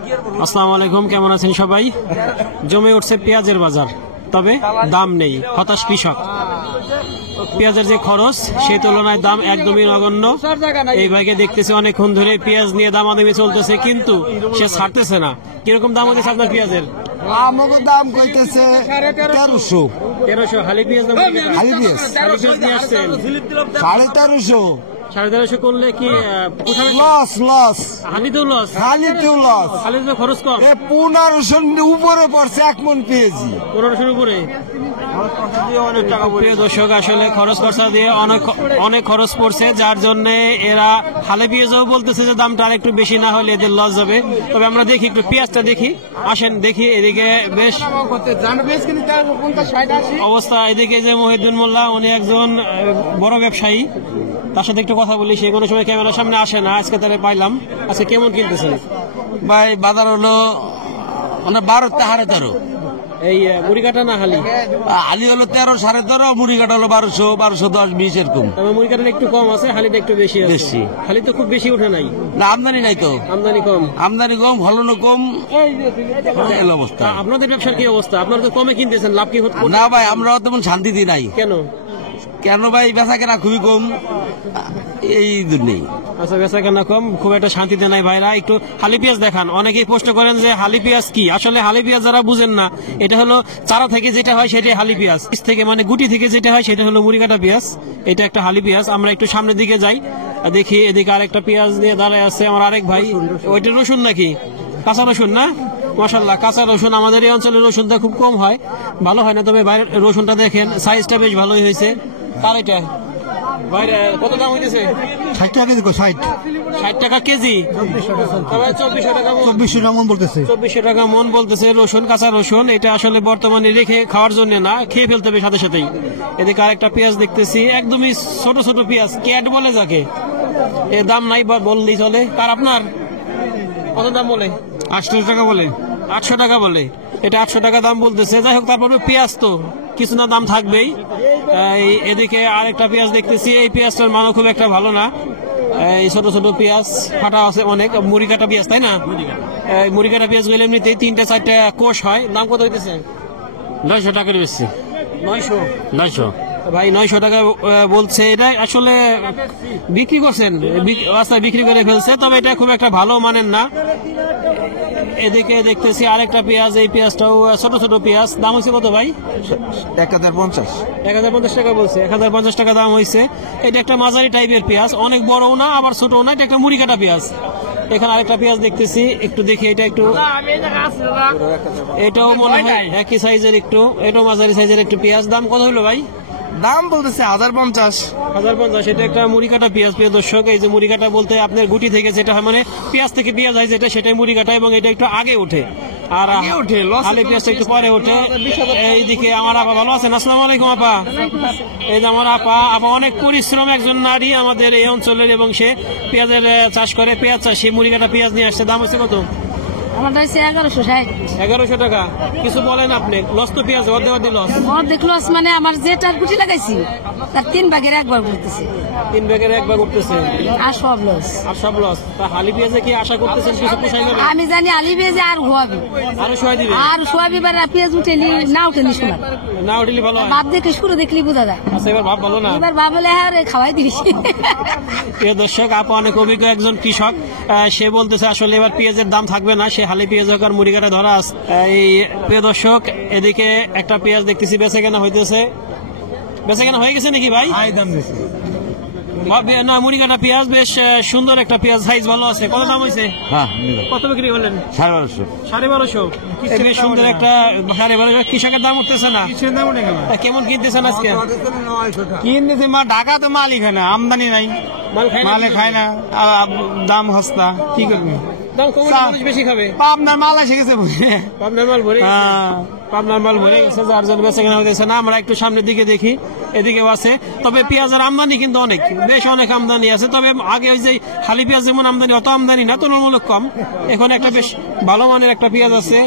আসসালামু আলাইকুম, কেমন আছেন সবাই? জমে উঠছে পেঁয়াজের বাজার, তবে দাম নেই, হতাশ কৃষক। পেঁয়াজের যে খরচ সেই তুলনায় দাম একদমই নগণ্য। এই ভাইকে দেখতেছি অনেকক্ষণ ধরে পেঁয়াজ নিয়ে দামাদামি চলতেছে, কিন্তু সে ছাড়তেছে না। কিরকম দাম হচ্ছে আপনার পেঁয়াজের? আমাকে দাম কইতেছে 1300। 1300 হালি পেঁয়াজ? হালি পেঁয়াজ নিয়ে আসছেন 1350। 1350 করলে কি লস হালিতেও লস? হালিতেও লস। হালিতে খরচ কম, 1500 উপরে পড়ছে এক মন পেয়েছি। 1500 উপরে। প্রিয় দর্শক, আসলে খরচ খরচা দিয়ে অনেক খরচ পড়ছে, যার জন্য এরা হালে পেঁয়াজও বলতেছে যে দামটা আর একটু বেশি না হলে এদের লস যাবে। তবে আমরা দেখি একটু পেঁয়াজটা দেখি, আসেন দেখি। এদিকে বেশ অবস্থা। এদিকে যে মহিউদ্দিন মোল্লা, উনি একজন বড় ব্যবসায়ী, তার সাথে একটু কথা বলি। সে কোনো সময় ক্যামেরার সামনে আসে না, আজকে তারা পাইলাম। আজকে কেমন কিনতেছেন ভাই? বাজার হলো 12 থেকে 13। এই মুড়ি কাটা না হালি? হালি হলো 13, 13.5, মুড়ি কাটা হলো 1200, 1210, 20 এরকম। তবে মুড়ি কাটা একটু কম আছে, হালিটা একটু বেশি আছে। বেশি হালি তো খুব বেশি উঠে নাই, না আমদানি নাই তো। আমদানি কম, আমদানি কম, ফলনও কম, এই অবস্থা। আপনাদের ব্যবসার কি অবস্থা? আপনারা তো কমে কিনতেছেন, লাভ কি হচ্ছে? না ভাই, আমরা তেমন শান্তিতে নাই। কেন ভাই? বেচা কেনা খুবই কম, এই দুর্নেই। আচ্ছা, বেচা কেনা কম, খুব একটা শান্তিতে নাই ভাইরা। একটু হালি পেঁয়াজ দেখান। অনেকেই প্রশ্ন করেন যে হালি পেঁয়াজ কি। আসলে হালি পেঁয়াজ যারা বুঝেন না, এটা হলো চারা থেকে যেটা হয় সেটাই হালি পেঁয়াজ, থেকে মানে গুটি থেকে যেটা হয় সেটা হলো মুড়ি কাটা পেঁয়াজ। এটা একটা হালি পেঁয়াজ। আমরা একটু সামনের দিকে যাই, দেখি। এদিকে আরেকটা পেঁয়াজ নিয়ে দাঁড়ায় আছে আমার আরেক ভাই। ওইটা রসুন নাকি? কাঁচা রসুন না? মাশাআল্লাহ, কাঁচা রসুন। আমাদের এই অঞ্চলের রসুনটা খুব কম হয়, ভালো হয় না। তবে বাইরের রসুনটা দেখেন, সাইজটা বেশ ভালোই হয়েছে। তার এটা বাইরে কত দাম হইতেছে? 60 টাকা কেজি। 60 টাকা কেজি? 2400 টাকা মন। 2400 টাকা মন বলতেছে। 2400 টাকা মন বলতেছে রসুন, কাঁচা রসুন। এটা আসলে বর্তমানে রেখে খাওয়ার জন্য না, খেয়ে ফেলতে হবে সাথে সাথেই। এদিকে আরেকটা পেঁয়াজ দেখতেছি, একদমই ছোট ছোট পেঁয়াজ, ক্যাট বলে যাকে। এর দাম নাই বা বললেই চলে। কার আপনার? কত দাম বলে? 800 টাকা বলে। 800 টাকা বলে। এটা 800 টাকা দাম বলতেছে। যাই হোক, তারপরে পেঁয়াজ তো কিছু না দাম থাকবেই। এদিকে আরেকটা পেঁয়াজ দেখতেছি, এই পেঁয়াজটার মানও খুব একটা ভালো না। এই ছোট ছোট পেঁয়াজ, ফাটা আছে অনেক। মুড়ি কাটা পেঁয়াজ, তাই না? মুড়ি কাটা পেঁয়াজ গুলো এমনিতেই 3-4টা কোষ হয়। দাম কত হইতেছে? 900 টাকা বেশি। 900 ভাই, 900 টাকা বলছে। এটা আসলে বিক্রি করছেন, রাস্তায় বিক্রি করে ফেলছে, তবে এটা খুব একটা ভালো মানের না। এদিকে দেখতেছি আরেকটা পেঁয়াজ, এই পেঁয়াজটাও ছোট ছোট পেঁয়াজ। দাম হয়েছে কত ভাই? 1050। 1050 টাকা বলছে। 1050 টাকা দাম হয়েছে। এটা একটা মাঝারি টাইপের পেঁয়াজ, অনেক বড়ও না আবার ছোটও না। এটা একটা মুড়ি কাটা পেঁয়াজ। এখানে আরেকটা পেঁয়াজ দেখতেছি, একটু দেখি। এটা একটু, এটাও মনে হয় একই সাইজের, একটু এটাও মাঝারি সাইজের একটু পেঁয়াজ। দাম কত হলো ভাই? দাম বলতেছে 1050। 1050। এটা একটা মুড়ি কাটা পেঁয়াজ। প্রিয় দর্শক, এই যে মুড়ি কাটা বলতে আপনার গুটি থেকে যেটা হয়, মানে পেঁয়াজ থেকে পেঁয়াজ হয় যেটা, সেটাই মুড়ি কাটা। এবং এটা একটু আগে ওঠে, আর আলু পেঁয়াজটা একটু পরে ওঠে। এইদিকে আমার আপা ভালো আছেন? আসসালামু আলাইকুম আপা। এই যে আমার আপা অনেক পরিশ্রম একজন নারী আমাদের এই অঞ্চলের, এবং সে পেঁয়াজের চাষ করে, পেঁয়াজ চাষি। মুড়ি কাটা পেঁয়াজ নিয়ে আসছে। দাম হচ্ছে কত? আমার 1160। 1100 টাকা। কিছু বলেন আপনি? লস তো পেঁয়াজ অর্ধেক লস। অর্ধেক লস মানে আমার যেটা গুটি লাগাইছি তার 3 ভাগের 1 ভাগ করতেছে। 3 ভাগের 1 ভাগ করতেছে, আর সব লস। আর সব লস। তা হালি পেঁয়াজে কি আশা করতেছেন কিছু পোষাই যাবে? আমি জানি আলি পেঁয়াজে আর হোয়াবি, আরো সোয়া দিবে, আর সোয়াবি বার পেঁয়াজ উঠেলি না উঠেলি শোনা না উঠলি ভালো হয়। ভাব দেখে শুরু দেখলি বোঝা যায়। আচ্ছা, এবার ভাব ভালো না? এবার ভাব হলে আর খাওয়াই দিস। প্রিয় দর্শক, আপা অনেক অভিজ্ঞ একজন কৃষক। সে বলতেছে আসলে এবার পেঁয়াজের দাম থাকবে না। সে হালি পেঁয়াজ হোক আর মুড়ি কাটা ধরা আছে। এই প্রিয় দর্শক, এদিকে একটা পেঁয়াজ দেখতেছি বেচা কেনা হইতেছে। বেচা কেনা হয়ে গেছে নাকি ভাই? না, মুড়ি কাটা পেঁয়াজ বেশ সুন্দর একটা পেঁয়াজ, সাইজ ভালো আছে। কত দাম হয়েছে? কত বিক্রি করলেন? 1250। 1250। সুন্দর একটা 1250। কৃষকের দাম উঠতেছে না? কেমন কিনতেছেন আজকে? কিনতেছে মা, ঢাকা তো মালই খায় না, আমদানি নাই, মালে খায় না, দাম সস্তা, কি করবে? দাম কম বেশি খাবে। পাবনার মাল এসে গেছে, পাবনার মাল ভরে পাবনার মাল ভরে গেছে, যার জন্য বেচা কেনা হইতেছে না। আমরা একটু সামনের দিকে দেখি, এদিকেও আছে। তবে পেঁয়াজের আমদানি কিন্তু অনেক, বেশ অনেক আমদানি আছে। তবে আগে ওই যে হালি পেঁয়াজ যেমন আমদানি, অত আমদানি না, তুলনামূলক কম। এখন একটা বেশ ভালো মানের একটা পেঁয়াজ আছে।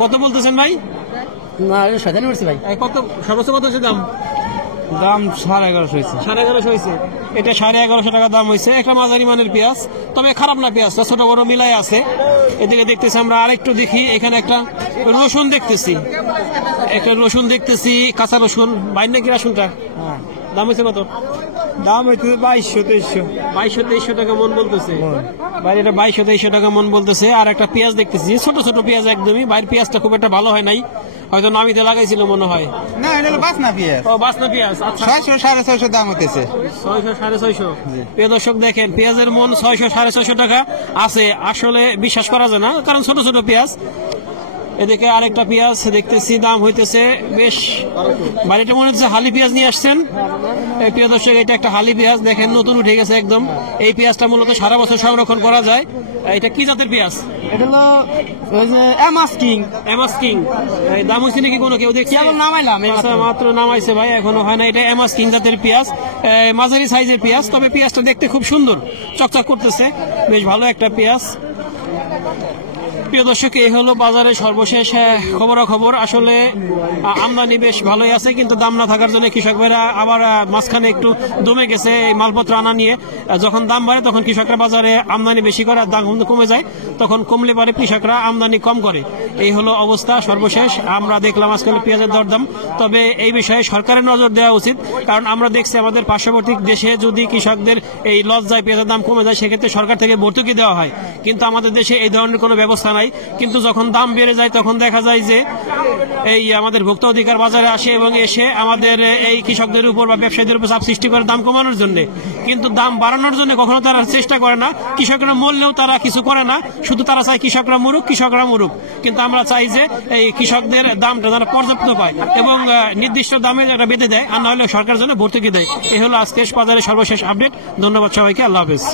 কত বলতেছেন ভাই? ভাই কত সর্বোচ্চ কত হচ্ছে দাম? দাম 1150 হয়েছে। 1150 হয়েছে। এটা 1150 টাকা দাম হয়েছে। একটা মাঝারি মানের পেঁয়াজ, তবে খারাপ না পেঁয়াজটা, ছোট বড় মিলাই আছে। এদিকে দেখতেছি আমরা আরেকটু দেখি, এখানে একটা রসুন দেখতেছি, কাঁচা রসুন। বাইরে কি রসুনটা দাম হয়েছে কত? দাম হইতে 2200-2300। 2200-2300 টাকা মন বলতেছে বাইরে, এটা 2200-2300 টাকা মন বলতেছে। আর একটা পেঁয়াজ দেখতেছি, ছোট ছোট পেঁয়াজ একদমই। বাইরের পেঁয়াজটা খুব একটা ভালো হয় নাই, হয়তো নামিতে লাগাইছিল মনে হয়। না, এটা হলো বাসনা পেঁয়াজ। ও বাসনা পেঁয়াজ, আচ্ছা। 600-650 দাম হইতেছে। 600-650। প্রিয় দর্শক দেখেন, পেঁয়াজের মন 600-650 টাকা আছে। আসলে বিশ্বাস করা যায় না, কারণ ছোট ছোট পেঁয়াজ। এদিকে আরেকটা পেঁয়াজ দেখতেছি, দাম হইতেছে বেশ। বাড়িটা মনে হচ্ছে হালি পেঁয়াজ নিয়ে আসছেন। এই প্রিয় দর্শক, এটা একটা হালি পেঁয়াজ, দেখেন নতুন উঠে গেছে একদম। এই পেঁয়াজটা মূলত সারা বছর সংরক্ষণ করা যায়। এটা কি জাতের পেঁয়াজ? এটা হলো এমএস কিং। MS king. এই দাম হচ্ছে নাকি কোনো কেউ দেখছি? নামাইলাম মাত্র নামাইছে ভাই, এখনো হয় না। এটা এমএস কিং জাতের পেঁয়াজ, মাঝারি সাইজের পেঁয়াজ, তবে পেঁয়াজটা দেখতে খুব সুন্দর, চকচক করতেছে, বেশ ভালো একটা পেঁয়াজ। প্রিয় দর্শক, এই হলো বাজারে সর্বশেষ খবরাখবর। আসলে আমদানি বেশ ভালোই আছে, কিন্তু দাম না থাকার জন্য কৃষক ভাইরা আবার মাঝখানে একটু দমে গেছে এই মালপত্র আনা নিয়ে। যখন দাম বাড়ে তখন কৃষকরা বাজারে আমদানি বেশি করে, আর দাম কমে যায়, তখন কমলে পারে কৃষকরা আমদানি কম করে। এই হলো অবস্থা সর্বশেষ। আমরা দেখলাম আজকাল পেঁয়াজের দরদাম, তবে এই বিষয়ে সরকারের নজর দেওয়া উচিত, কারণ আমরা দেখছি আমাদের পার্শ্ববর্তী দেশে যদি কৃষকদের এই লস যায়, পেঁয়াজের দাম কমে যায়, সেক্ষেত্রে সরকার থেকে ভর্তুকি দেওয়া হয়, কিন্তু আমাদের দেশে এই ধরনের কোনো ব্যবস্থা নাই। কিন্তু যখন দাম বেড়ে যায় তখন দেখা যায় যে এই আমাদের ভোক্তা অধিকার বাজারে আসে, এবং এসে আমাদের এই কৃষকদের উপর বা ব্যবসায়ীদের উপর চাপ সৃষ্টি করে দাম কমানোর জন্য। কিন্তু দাম বাড়ানোর জন্য কখনো তারা চেষ্টা করে না। কৃষকরা মরলেও তারা কিছু করে না, শুধু তারা চায় কৃষকরা মরুক। কিন্তু আমরা চাই যে এই কৃষকদের দামটা তারা পর্যাপ্ত পায় এবং নির্দিষ্ট দামে এটা বেঁধে দেয়, আর না হলে সরকার জন্য ভর্তুকি দেয়। এই হলো আজকের বাজারের সর্বশেষ আপডেট। ধন্যবাদ সবাইকে, আল্লাহ হাফেজ।